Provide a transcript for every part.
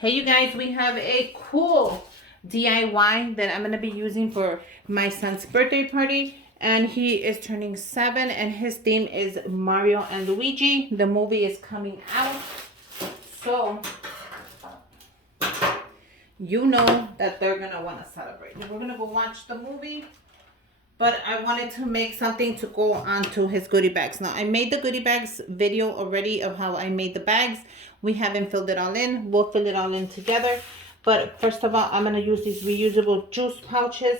Hey you guys, we have a cool DIY that I'm going to be using for my son's birthday party. And he is turning 7 and his theme is Mario and Luigi. The movie is coming out. So, you know that they're going to want to celebrate. We're going to go watch the movie. But I wanted to make something to go onto his goodie bags. Now, I made the goodie bags video already of how I made the bags. We haven't filled it all in. We'll fill it all in together. But first of all, I'm going to use these reusable juice pouches.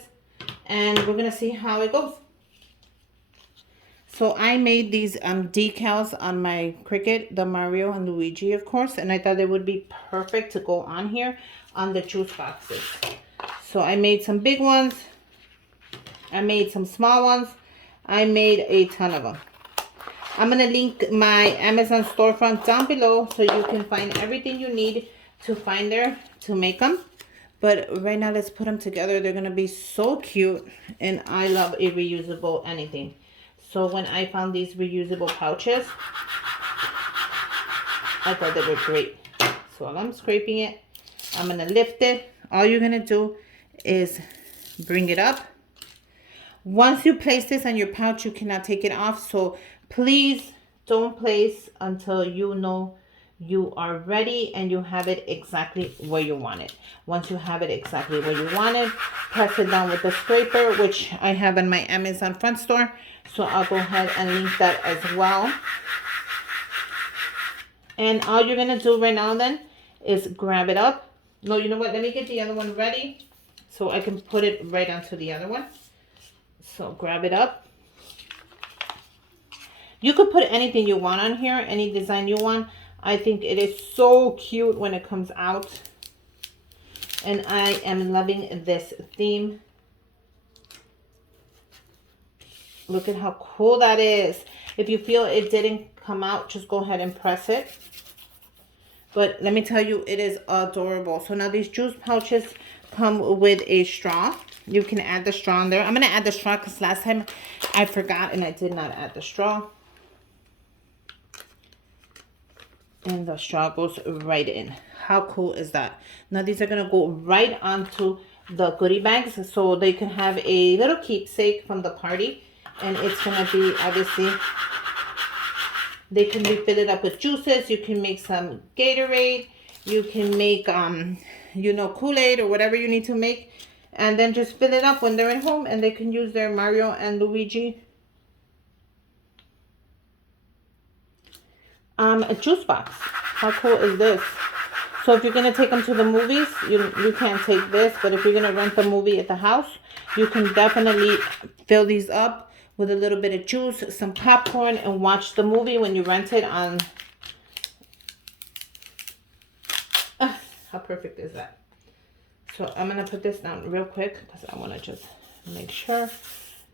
And we're going to see how it goes. So I made these decals on my Cricut, the Mario and Luigi, of course. And I thought they would be perfect to go on here on the juice boxes. So I made some big ones. I made some small ones. I made a ton of them. I'm going to link my Amazon storefront down below so you can find everything you need to find there to make them. But right now, let's put them together. They're going to be so cute. And I love a reusable anything. So when I found these reusable pouches, I thought they were great. So while I'm scraping it, I'm going to lift it. All you're going to do is bring it up. Once you place this on your pouch, you cannot take it off. So please don't place until you know you are ready and you have it exactly where you want it. Once you have it exactly where you want it, press it down with the scraper, which I have in my Amazon front store. So I'll go ahead and link that as well. And all you're going to do right now then is grab it up. No, you know what? Let me get the other one ready so I can put it right onto the other one. So grab it up. You could put anything you want on here, any design you want. I think it is so cute when it comes out. And I am loving this theme. Look at how cool that is. If you feel it didn't come out, just go ahead and press it. But let me tell you, it is adorable. So now these juice pouches come with a straw. You can add the straw in there. I'm going to add the straw because last time I forgot and I did not add the straw. And the straw goes right in. How cool is that? Now these are going to go right onto the goodie bags so they can have a little keepsake from the party. And it's going to be, obviously, they can refill it up with juices. You can make some Gatorade. You can make, you know, Kool-Aid or whatever you need to make. And then just fill it up when they're at home and they can use their Mario and Luigi a juice box. How cool is this? So if you're going to take them to the movies, you can't take this. But if you're going to rent the movie at the house, you can definitely fill these up with a little bit of juice, some popcorn, and watch the movie when you rent it on... how perfect is that? So I'm going to put this down real quick because I want to just make sure.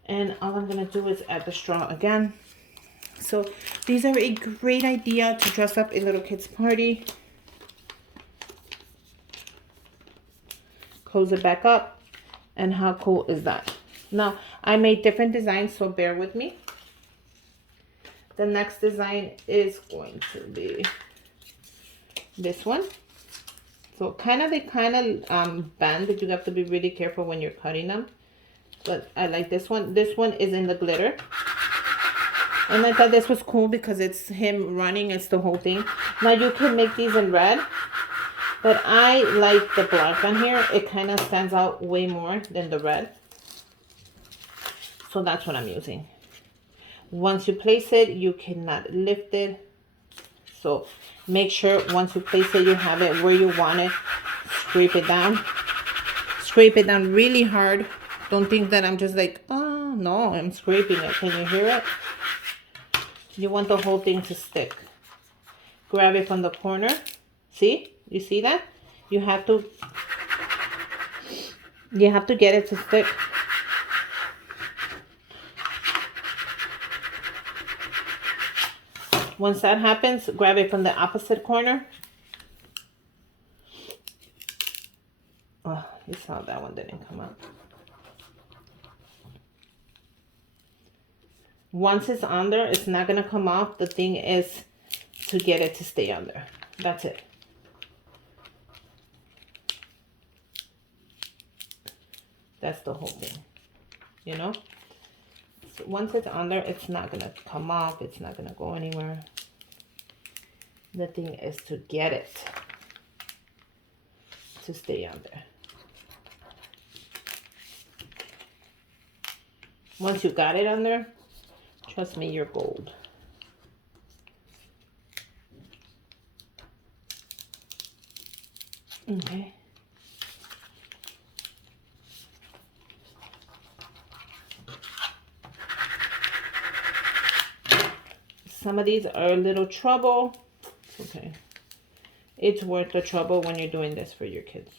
And all I'm going to do is add the straw again. So these are a great idea to dress up a little kid's party. Close it back up. And how cool is that? Now, I made different designs, so bear with me. The next design is going to be this one. So they kind of bend. You have to be really careful when you're cutting them. But I like this one. This one is in the glitter. And I thought this was cool because it's him running. It's the whole thing. Now you can make these in red. But I like the black on here. It kind of stands out way more than the red. So that's what I'm using. Once you place it, you cannot lift it. So make sure once you place it, you have it where you want it. Scrape it down. Scrape it down really hard. Don't think that I'm just like, oh, no, I'm scraping it. Can you hear it? You want the whole thing to stick. Grab it from the corner. See? You see that? You have to get it to stick. Once that happens, grab it from the opposite corner. Oh, you saw that one didn't come out. Once it's on there, it's not going to come off. The thing is to get it to stay on there. That's it. That's the whole thing, you know. So once it's on there, it's not gonna come off. It's not gonna go anywhere. The thing is to get it to stay on there. Once you got it on there, trust me, you're gold. Okay. Some of these are a little trouble. Okay. It's worth the trouble when you're doing this for your kids.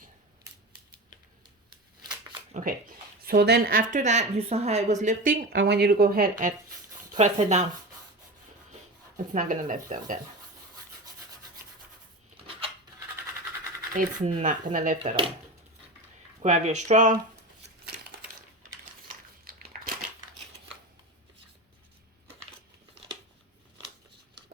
Okay. So then after that, you saw how it was lifting? I want you to go ahead and press it down. It's not going to lift up then. It's not going to lift at all. Grab your straw.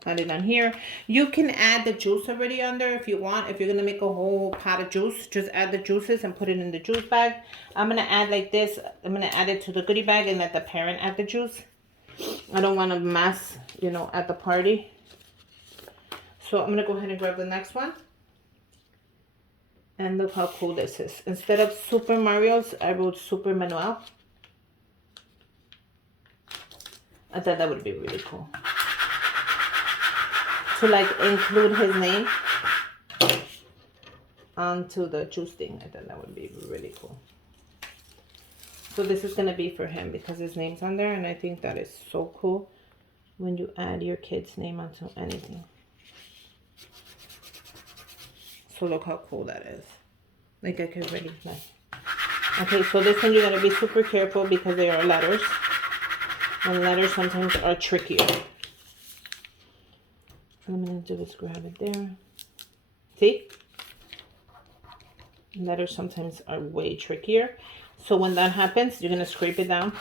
Add it on here. You can add the juice already under if you want. If you're going to make a whole pot of juice, just add the juices and put it in the juice bag. I'm going to add like this. I'm going to add it to the goodie bag and let the parent add the juice. I don't want to mess, you know, at the party. So I'm going to go ahead and grab the next one. And look how cool this is. Instead of Super Mario's, I wrote Super Manuel. I thought that would be really cool. To like include his name onto the juice thing. I thought that would be really cool. So this is going to be for him because his name's on there. And I think that is so cool when you add your kid's name onto anything. So look how cool that is. Like I could really like. Okay, so this one you're going to be super careful because they are letters. And letters sometimes are trickier. What I'm going to do is grab it there. See? Letters sometimes are way trickier. So when that happens, you're going to scrape it down.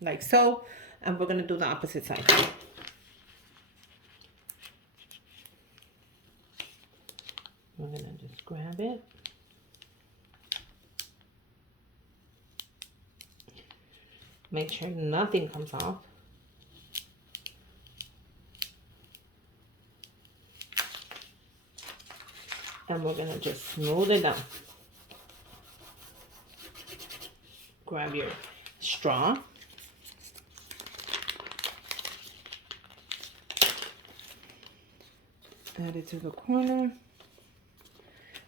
Like so. And we're going to do the opposite side. We're going to just grab it. Make sure nothing comes off. And we're going to just smooth it down. Grab your straw. Add it to the corner.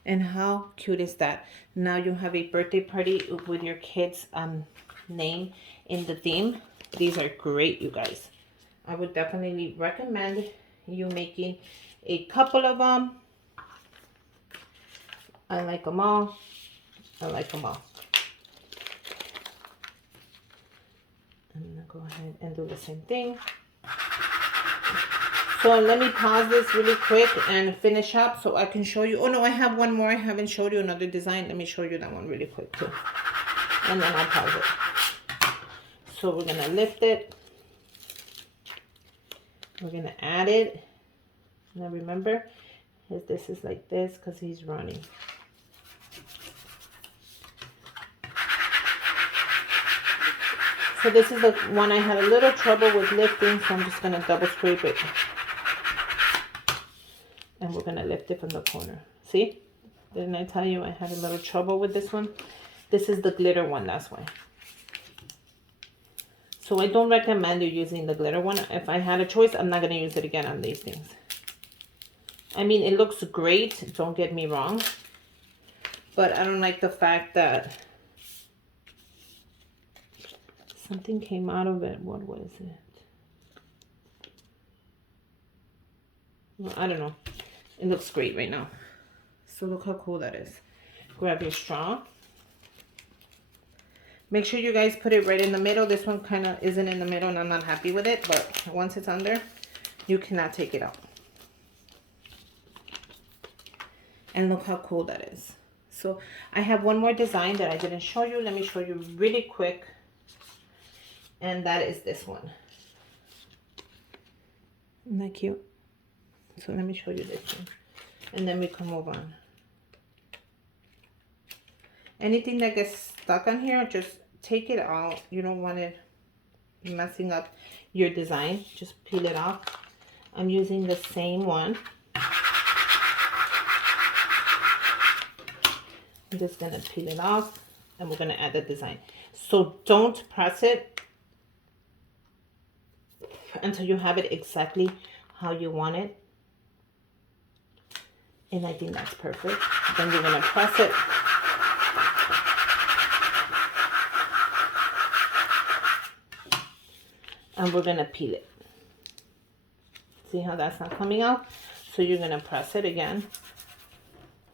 And how cute is that? Now you have a birthday party with your kids' name in the theme. These are great, you guys. I would definitely recommend you making a couple of them. I like them all. I like them all. I'm going to go ahead and do the same thing. So let me pause this really quick and finish up so I can show you. Oh no, I have one more. I haven't showed you another design. Let me show you that one really quick too. And then I'll pause it. So we're going to lift it. We're going to add it. Now remember, this is like this because he's running. So this is the one I had a little trouble with lifting, so I'm just going to double scrape it. And we're going to lift it from the corner. See? Didn't I tell you I had a little trouble with this one? This is the glitter one, that's why. So I don't recommend you using the glitter one. If I had a choice, I'm not going to use it again on these things. I mean, it looks great, don't get me wrong. But I don't like the fact that something came out of it. What was it? Well, I don't know. It looks great right now. So look how cool that is. Grab your straw. Make sure you guys put it right in the middle. This one kind of isn't in the middle and I'm not happy with it. But once it's under, you cannot take it out. And look how cool that is. So I have one more design that I didn't show you. Let me show you really quick. And that is this one. Isn't that cute? So let me show you this one. And then we can move on. Anything that gets stuck on here, just take it out. You don't want it messing up your design. Just peel it off. I'm using the same one. I'm just gonna peel it off and we're gonna add the design. So don't press it until you have it exactly how you want it. And I think that's perfect. Then you're gonna press it. And we're gonna peel it. See how that's not coming out? So you're gonna press it again.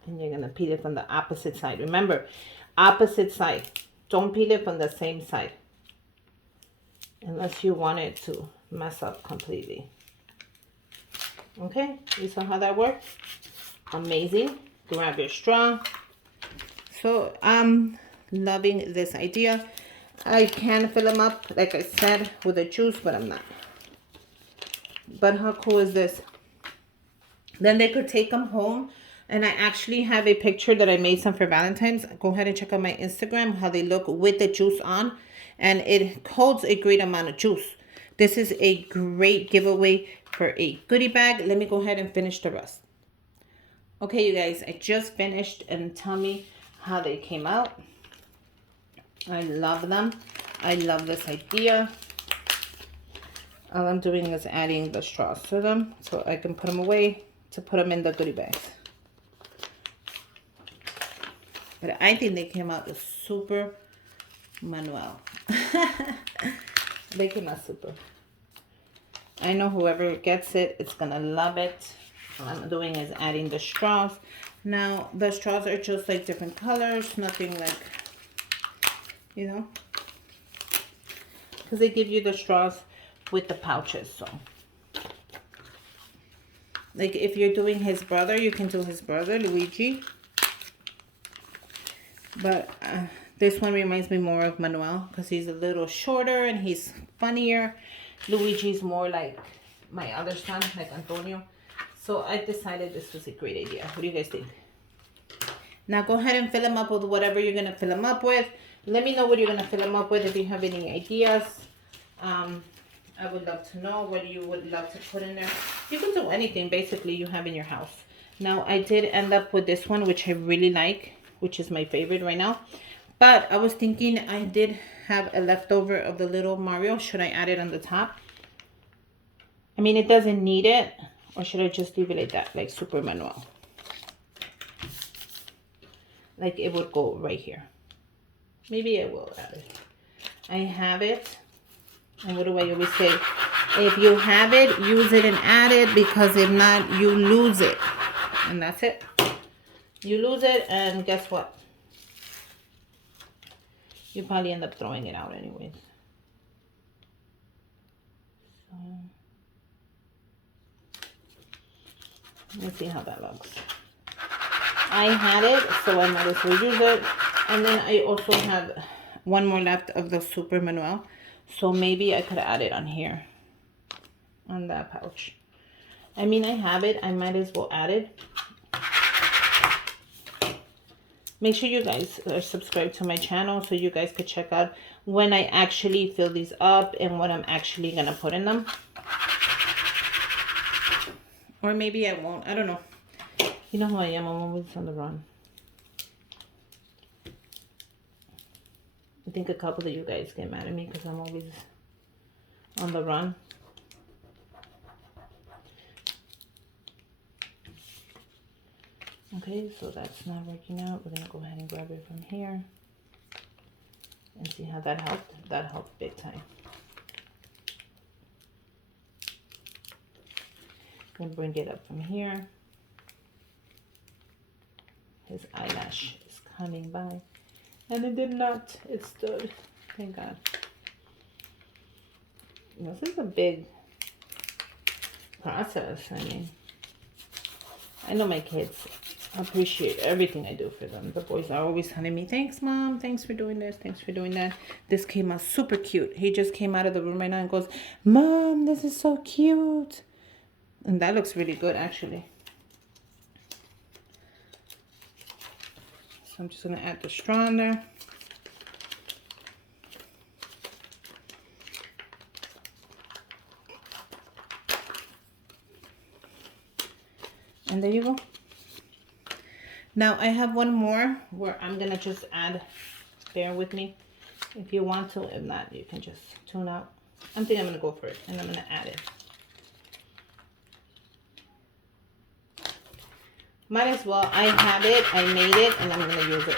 And you're gonna peel it from the opposite side. Remember, opposite side. Don't peel it from the same side. Unless you want it to mess up completely. Okay, you saw how that works? Amazing. Grab your straw. So I'm loving this idea. I can fill them up, like I said, with the juice, but I'm not. But how cool is this? Then they could take them home. And I actually have a picture that I made some for Valentine's. Go ahead and check out my Instagram, how they look with the juice on. And it holds a great amount of juice. This is a great giveaway for a goodie bag. Let me go ahead and finish the rest. Okay, you guys, I just finished, and tell me how they came out. I love them. I love this idea. All I'm doing is adding the straws to them so I can put them away to put them in the goodie bags. But I think they came out super manual. They came out super. I know whoever gets it, it's going to love it. All I'm doing is adding the straws. Now, the straws are just like different colors. Nothing like, you know. Because they give you the straws with the pouches. So, like if you're doing his brother, you can do his brother, Luigi. But this one reminds me more of Manuel because he's a little shorter and he's funnier. Luigi's more like my other son, like Antonio. So I decided this was a great idea. What do you guys think? Now go ahead and fill them up with whatever you're going to fill them up with. Let me know what you're going to fill them up with if you have any ideas. I would love to know what you would love to put in there. You can do anything basically you have in your house. Now I did end up with this one, which I really like, which is my favorite right now. But I was thinking I did have a leftover of the little Mario. Should I add it on the top? I mean, it doesn't need it. Or should I just leave it like that, like super manual? Like it would go right here. Maybe I will add it. I have it. And what do I always say? If you have it, use it and add it. Because if not, you lose it. And that's it. You lose it, and guess what? You probably end up throwing it out anyways. So, let's see how that looks. I had it, so I might as well use it. And then I also have one more left of the Super Manuel. So maybe I could add it on here. On that pouch. I mean, I have it. I might as well add it. Make sure you guys are subscribed to my channel so you guys could check out when I actually fill these up and what I'm actually going to put in them. Or maybe I won't. I don't know. You know how I am. I'm always on the run. I think a couple of you guys get mad at me because I'm always on the run. Okay, so that's not working out. We're going to go ahead and grab it from here. And see how that helped. That helped big time. Gonna bring it up from here. His eyelash is coming by. And it did not. It stood. Thank God. This is a big process. I mean, I know my kids appreciate everything I do for them. The boys are always telling me, thanks, Mom. Thanks for doing this. Thanks for doing that. This came out super cute. He just came out of the room right now and goes, Mom, this is so cute. And that looks really good, actually. So So I'm just going to add the straw in there. And there you go. Now I have one more where I'm going to just add, bear with me if you want to. If not, you can just tune out. I think I'm going to go for it, and I'm going to add it. Might as well. I have it, I made it, and I'm going to use it.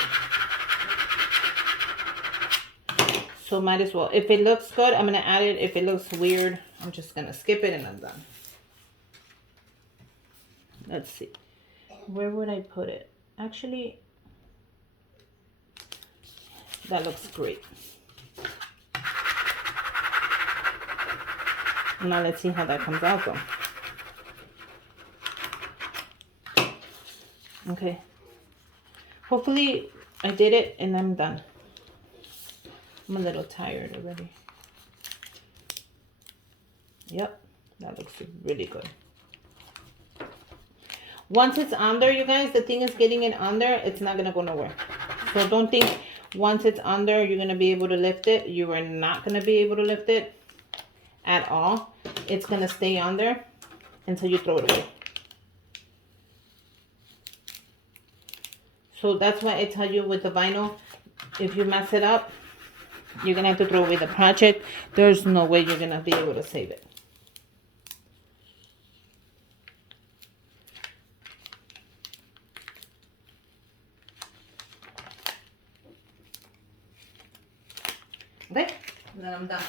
So might as well. If it looks good, I'm going to add it. If it looks weird, I'm just going to skip it and I'm done. Let's see. Where would I put it? Actually, that looks great. Now let's see how that comes out though. Okay. Hopefully I did it and I'm done. I'm a little tired already. Yep, that looks really good. Once it's on there, you guys, the thing is getting it on there, it's not going to go nowhere. So don't think once it's on there, you're going to be able to lift it. You are not going to be able to lift it at all. It's going to stay on there until you throw it away. So that's why I tell you with the vinyl, if you mess it up, you're going to have to throw away the project. There's no way you're going to be able to save it. Okay, then I'm done.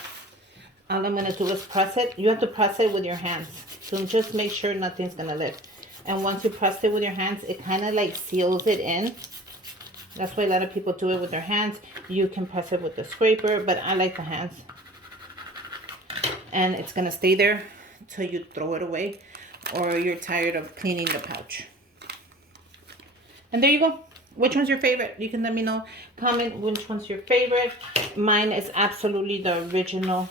All I'm going to do is press it. You have to press it with your hands. So just make sure nothing's going to lift. And once you press it with your hands, it kind of like seals it in. That's why a lot of people do it with their hands. You can press it with the scraper, but I like the hands. And it's going to stay there until you throw it away or you're tired of cleaning the pouch. And there you go. Which one's your favorite? You can let me know. Comment which one's your favorite. Mine is absolutely the original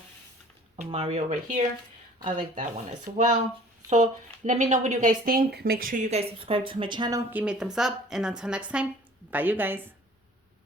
of Mario right here. I like that one as well. So let me know what you guys think. Make sure you guys subscribe to my channel. Give me a thumbs up. And until next time, bye you guys.